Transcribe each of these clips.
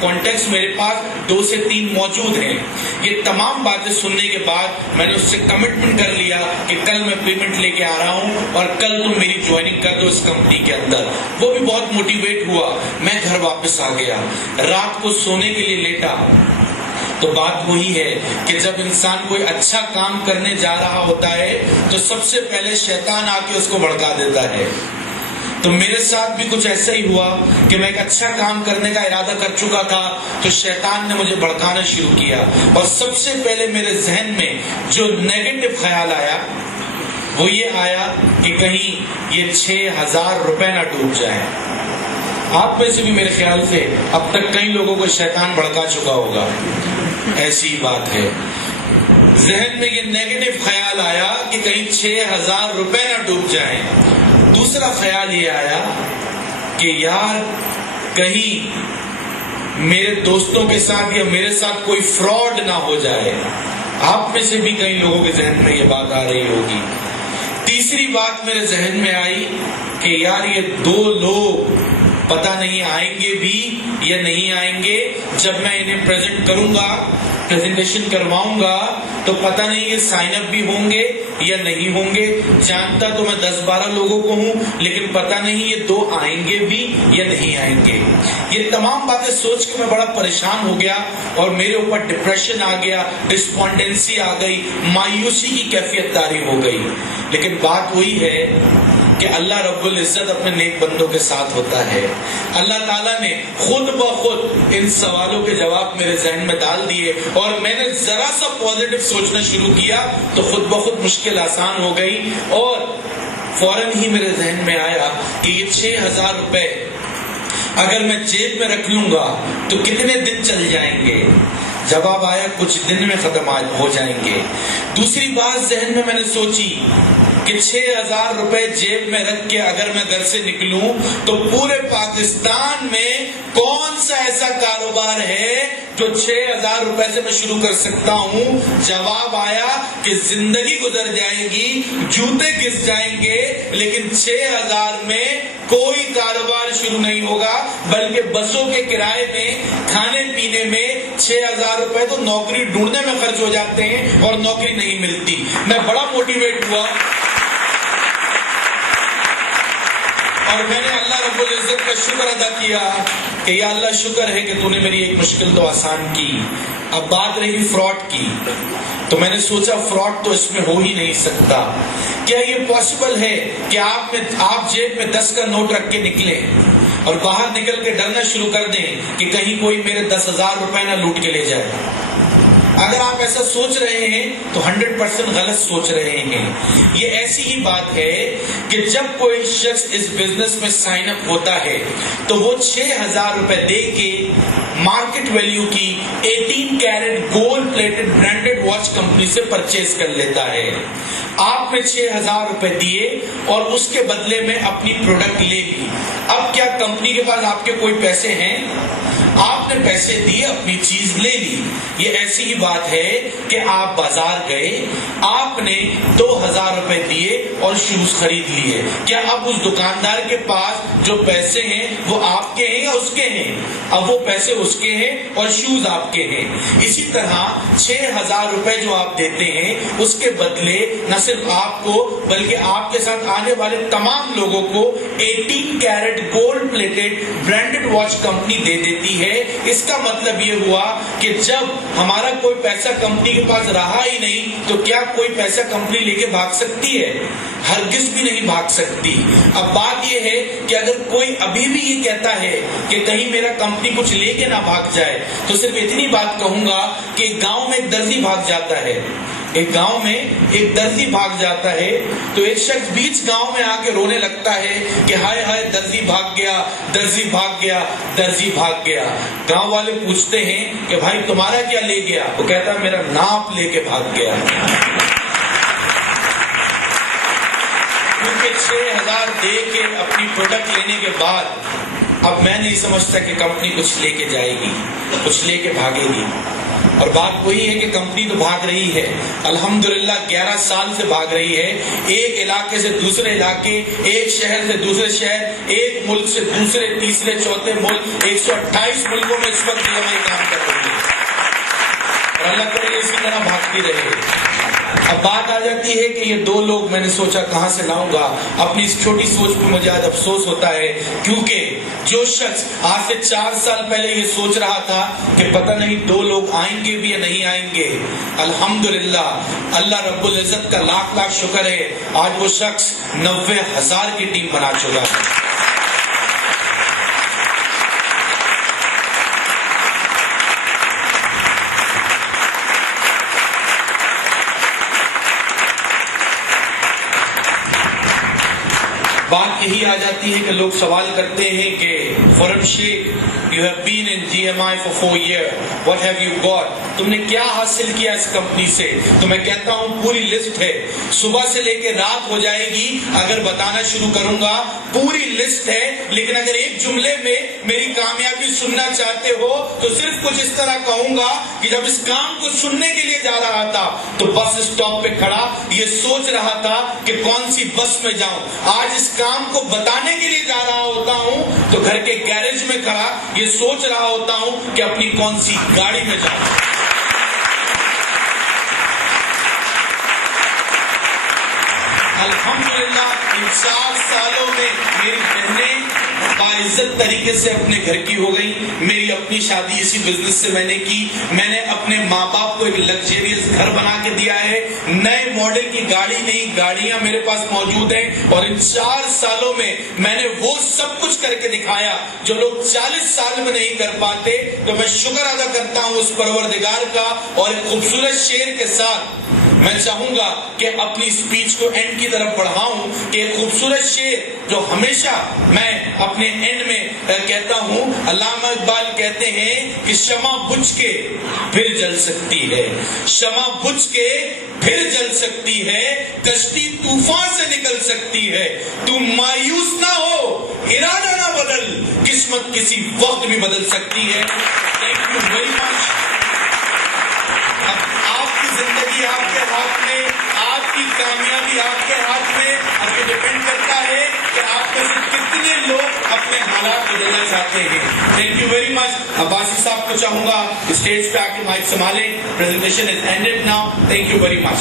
Context میرے پاس 2 سے 3 موجود ہیں. یہ تمام باتیں سننے کے بعد میں نے اس سے کمٹمنٹ کر لیا کہ کل میں پیمنٹ لے کے آ رہا ہوں اور کل تم میری جوائننگ کر دو اس کمپنی کے اندر. وہ بھی بہت موٹیویٹ ہوا. میں گھر واپس آ گیا. رات کو سونے کے لیے لیٹا تو بات وہی ہے کہ جب انسان کوئی اچھا کام کرنے جا رہا ہوتا ہے تو سب سے پہلے شیطان آ کے اس کو بھڑکا دیتا ہے. تو میرے ساتھ بھی کچھ ایسا ہی ہوا کہ میں ایک اچھا کام کرنے کا ارادہ کر چکا تھا تو شیطان نے مجھے بھڑکانا شروع کیا. اور سب سے پہلے میرے ذہن میں جو نیگیٹو خیال آیا وہ یہ آیا کہ کہیں یہ 6,000 روپے نہ ڈوب جائیں. آپ میں سے بھی میرے خیال سے اب تک کئی لوگوں کو شیطان بھڑکا چکا ہوگا. ایسی بات ہے. ذہن میں یہ نیگیٹو خیال آیا کہ کہیں 6,000 روپے نہ ڈوب جائیں. دوسرا خیال یہ آیا کہ یار کہیں میرے دوستوں کے ساتھ یا میرے ساتھ کوئی فراڈ نہ ہو جائے. آپ میں سے بھی کئی لوگوں کے ذہن میں یہ بات آ رہی ہوگی. تیسری بات میرے ذہن میں آئی کہ یار یہ 2 لوگ پتہ نہیں آئیں گے بھی یا نہیں آئیں گے. جب میں انہیں پریزنٹ کروں گا, پریزنٹیشن کرواؤں گا تو پتہ نہیں یہ سائن اپ بھی ہوں گے یا نہیں ہوں گے. جانتا تو میں 10-12 لوگوں کو ہوں لیکن پتہ نہیں یہ 2 آئیں گے بھی یا نہیں آئیں گے. یہ تمام باتیں سوچ کے میں بڑا پریشان ہو گیا اور میرے اوپر ڈپریشن آ گیا, ڈسپونڈنسی آ گئی, مایوسی کی کیفیت طاری ہو گئی. لیکن بات وہی ہے کہ اللہ رب العزت اپنے نیک بندوں کے ساتھ ہوتا ہے. اللہ تعالیٰ نے خود بخود ان سوالوں کے جواب میرے ذہن میں ڈال دیے اور میں نے ذرا سا پازیٹیو سوچنا شروع کیا تو خود بخود مشکل آسان ہو گئی. اور فوراً ہی میرے ذہن میں آیا کہ یہ 6,000 روپے اگر میں جیب میں رکھ لوں گا تو کتنے دن چل جائیں گے. جواب آیا کچھ دن میں ختم ہو جائیں گے. دوسری بات ذہن میں نے سوچی کہ 6,000 روپے جیب میں رکھ کے اگر میں گھر سے نکلوں تو پورے پاکستان میں کون سا ایسا کاروبار ہے جو 6,000 روپے سے میں شروع کر سکتا ہوں. جواب آیا کہ زندگی گزر جائے گی, جوتے گھس جائیں گے, لیکن 6,000 میں کوئی کاروبار شروع نہیں ہوگا. بلکہ بسوں کے کرائے میں, کھانے پینے میں 6,000 روپے تو نوکری ڈھونڈنے میں خرچ ہو جاتے ہیں اور نوکری نہیں ملتی. میں بڑا موٹیویٹ ہوا اور میں نے اللہ رب العزت کا شکر ادا کیا کہ یا اللہ شکر ہے کہ تو نے میری ایک مشکل تو آسان کی. اب بات رہی فراڈ کی تو میں نے سوچا فراڈ تو اس میں ہو ہی نہیں سکتا. کیا یہ پاسبل ہے کہ آپ جیب میں 10 کا نوٹ رکھ کے نکلیں اور باہر نکل کے ڈرنا شروع کر دیں کہ کہیں کوئی میرے 10,000 روپے نہ لوٹ کے لے جائے؟ اگر آپ ایسا سوچ رہے ہیں تو 100% غلط سوچ رہے ہیں. یہ ایسی ہی بات ہے کہ جب کوئی شخص اس بزنس میں سائن اپ ہوتا ہے تو وہ 6,000 روپے دے کے مارکیٹ ویلیو کی 18 carat gold plated branded watch company سے پرچیز کر لیتا ہے. آپ نے 6,000 روپے دیے اور اس کے بدلے میں اپنی پروڈکٹ لے لی. اب کیا کمپنی کے پاس آپ کے کوئی پیسے ہیں؟ آپ نے پیسے دیے, اپنی چیز لے لی. یہ ایسی ہی بات ہے کہ آپ بازار گئے, آپ نے 2,000 روپے دیے اور شوز خرید لیے. کیا اب اس دکاندار کے پاس جو پیسے ہیں وہ آپ کے ہیں یا اس کے ہیں؟ اب وہ پیسے اس کے ہیں اور شوز آپ کے ہیں. اسی طرح 6,000 روپے جو آپ دیتے ہیں اس کے بدلے نہ صرف آپ کو بلکہ آپ کے ساتھ آنے والے تمام لوگوں کو 18 carat gold plated branded watch company دے دیتی ہے. اس کا مطلب یہ ہوا کہ جب ہمارا کوئی پیسہ کمپنی کے پاس رہا ہی نہیں تو کیا کوئی پیسہ کمپنی لے کے بھاگ سکتی ہے؟ ہرگز بھی نہیں بھاگ سکتی. اب بات یہ ہے کہ اگر کوئی ابھی بھی یہ کہتا ہے کہ کہیں میرا کمپنی کچھ لے کے نہ بھاگ جائے تو صرف اتنی بات کہوں گا کہ ایک گاؤں میں ایک درزی بھاگ جاتا ہے. ایک گاؤں میں ایک درزی بھاگ جاتا ہے تو ایک شخص بیچ گاؤں میں آ کے رونے لگتا ہے کہ ہائے ہائے درزی بھاگ گیا, درزی بھاگ گیا, درزی بھاگ گیا. گاؤں والے پوچھتے ہیں کہ بھائی تمہارا کیا لے گیا؟ وہ کہتا ہے میرا ناپ لے کے بھاگ گیا. کیونکہ 6,000 دے کے اپنی پروڈکٹ لینے کے بعد اب میں نہیں سمجھتا کہ کمپنی کچھ لے کے جائے گی, کچھ لے کے بھاگے گی. اور بات وہی ہے کہ کمپنی تو بھاگ رہی ہے الحمدللہ 11 سال سے بھاگ رہی ہے، ایک علاقے سے دوسرے علاقے، ایک شہر سے دوسرے شہر، ایک ملک سے دوسرے تیسرے چوتھے ملک، 128 ملکوں میں اس وقت DMI کام کر رہی ہے اور اللہ کرے اسی طرح بھاگتی رہے۔ اب بات آ جاتی ہے کہ یہ 2 لوگ میں نے سوچا کہاں سے لاؤں گا۔ اپنی اس چھوٹی سوچ پہ مجھے آج افسوس ہوتا ہے، کیونکہ جو شخص آج سے 4 سال پہلے یہ سوچ رہا تھا کہ پتہ نہیں 2 لوگ آئیں گے بھی یا نہیں آئیں گے، الحمدللہ اللہ رب العزت کا لاکھ لاکھ شکر ہے، آج وہ شخص 90,000 کی ٹیم بنا چکا ہے۔ بات یہی آ جاتی ہے کہ لوگ سوال کرتے ہیں کہ forum Sheikh you have been in GMI for 4 years, what have you got؟ تم نے کیا حاصل کیا اس کمپنی سے؟ تو میں کہتا ہوں پوری لسٹ ہے، صبح سے لے کے رات ہو جائے گی اگر بتانا شروع کروں گا، پوری لسٹ ہے، لیکن اگر ایک جملے میں میری کامیابی سننا چاہتے ہو تو صرف کچھ اس طرح کہوں گا کہ جب اس کام کو سننے کے لیے جا رہا تھا تو بس اسٹاپ پہ کھڑا یہ سوچ رہا تھا کہ کون سی بس میں جاؤں، آج اس کام کو بتانے کے لیے جا رہا ہوتا ہوں تو گھر کے گیرج میں کھڑا یہ سوچ رہا ہوتا ہوں کہ اپنی کون سی گاڑی میں جاؤں۔ الحمدللہ ان 4 سالوں میں میری بہنیں باعزت طریقے سے اپنے گھر کی ہو گئی، میری اپنی شادی اسی بزنس سے میں نے کی، میں نے اپنے ماں باپ کو ایک لگژریس گھر بنا کے دیا ہے، نئے ماڈل کی گاڑی نہیں گاڑیاں میرے پاس موجود ہیں، اور ان 4 سالوں میں میں نے وہ سب کچھ کر کے دکھایا جو لوگ 40 سال میں نہیں کر پاتے۔ تو میں شکر ادا کرتا ہوں اس پروردگار کا، اور ایک خوبصورت شعر کے ساتھ میں چاہوں گا کہ اپنی سپیچ کو اینڈ کی طرف بڑھاؤں کہ ایک خوبصورت شعر جو ہمیشہ میں اپنے اینڈ میں کہتا ہوں، علامہ اقبال کہتے ہیں کہ شمع بجھ کے پھر جل سکتی ہے، شمع بجھ کے پھر جل سکتی ہے، کشتی طوفان سے نکل سکتی ہے، تم مایوس نہ ہو، ارادہ نہ بدل، قسمت کسی وقت بھی بدل سکتی ہے۔ تھینک یو ویری مچ۔ آپ کی زندگی آپ کے ہاتھ میں، آپ کی کامیابی آپ کے ہاتھ میں، اب یہ ڈیپینڈ کرتا ہے کہ آپ میں سے کتنے لوگ اپنے حالات بدلنا چاہتے ہیں۔ Thank you very much. Abbasi صاحب کو چاہوں گا اسٹیج پہ آ کے مائک سنبھالیں۔ Presentation is ended now. Thank you very much.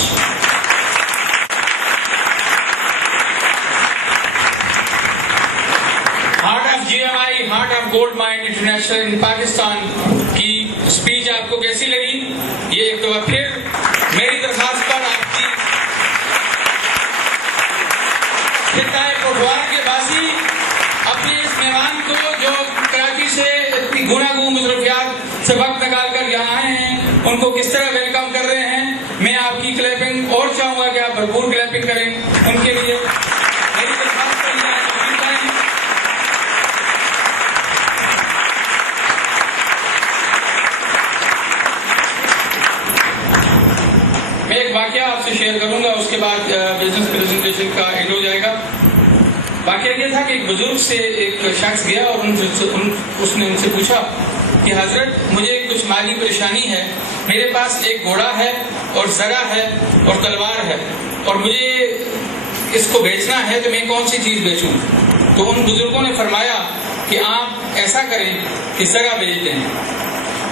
Heart of GMI، heart of gold mine international in Pakistan کی اسپیچ آپ کو کیسی لگی؟ یہ ایک دفعہ پھر میری درخواست پر آپ کی خطہ کوٹوار کے باسی اپنے اس مہمان کو جو کراچی سے گوناگوں مصروفیات سے وقت نکال کر یہاں آئے ہیں ان کو کس طرح ویلکم کر رہے ہیں۔ میں آپ کی کلیپنگ اور چاہوں گا کہ آپ بھرپور کلیپنگ کریں ان کے لیے۔ میری درخواست پر میں ایک واقعہ آپ سے شیئر کروں گا، اس کے بعد بزنس پریزنٹیشن کا اینڈ ہو جائے گا۔ واقعہ یہ تھا کہ ایک بزرگ سے ایک شخص گیا اور اس نے ان سے پوچھا کہ حضرت مجھے کچھ مالی پریشانی ہے، میرے پاس ایک گھوڑا ہے اور زرہ ہے اور تلوار ہے اور مجھے اس کو بیچنا ہے تو میں کون سی چیز بیچوں؟ تو ان بزرگوں نے فرمایا کہ آپ ایسا کریں کہ زرہ بیچ دیں،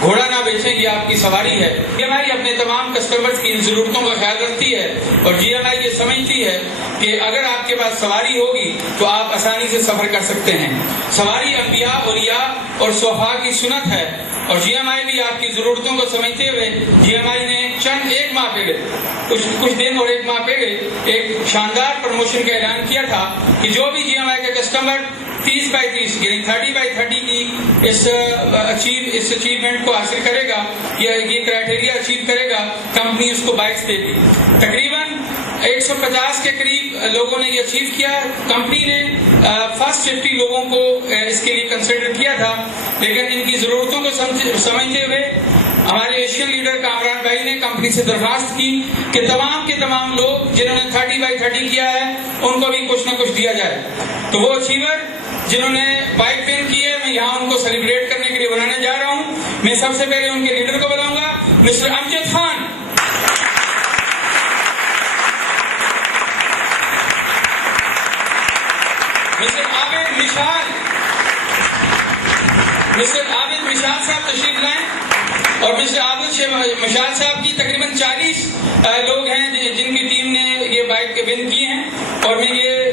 گھوڑا نہ بیچیں، یہ آپ کی سواری ہے۔ GMI اپنے تمام کسٹمرز کی ان ضرورتوں کا خیال رکھتی ہے اور GMI یہ سمجھتی ہے کہ اگر آپ کے پاس سواری ہوگی تو آپ آسانی سے سفر کر سکتے ہیں۔ سواری انبیاء، اولیاء اور صحابہ کی سنت ہے اور GMI بھی آپ کی ضرورتوں کو سمجھتے ہوئے GMI نے چند ایک ماہ پہلے کچھ دن اور 1 ماہ پہلے ایک شاندار پروموشن کا اعلان کیا تھا کہ جو بھی GMI کا کسٹمر 30/30 یعنی 30/30 کی اس اچیومنٹ کو حاصل کرے گا یا یہ کرائٹیریا اچیو کرے گا، کمپنی اس کو بائکس دے گی۔ تقریباً 150 کے قریب لوگوں نے یہ اچیو کیا۔ کمپنی نے فرسٹ 50 لوگوں کو اس کے لیے کنسیڈر کیا تھا، لیکن ان کی ضرورتوں کو سمجھتے ہوئے ہمارے ایشین لیڈر کامران بھائی نے کمپنی سے درخواست کی کہ تمام کے تمام لوگ جنہوں نے 30/30 کیا ہے ان کو بھی کچھ نہ کچھ دیا جائے۔ تو وہ اچیور جنہوں نے بائک پین کی ہے، میں یہاں ان کو سیلیبریٹ کرنے کے لیے بلانے جا رہا ہوں۔ میں سب سے پہلے ان کے لیڈر کو بلاؤں گا مسٹر امجد خان، مسٹر عابد مشال، مسٹر عابد مشال صاحب تشریف لائیں. اور مسٹر عابد مشال صاحب کی تقریباً 40 لوگ ہیں جن کی ٹیم نے یہ بائک کے ون کی ہیں. اور میں یہ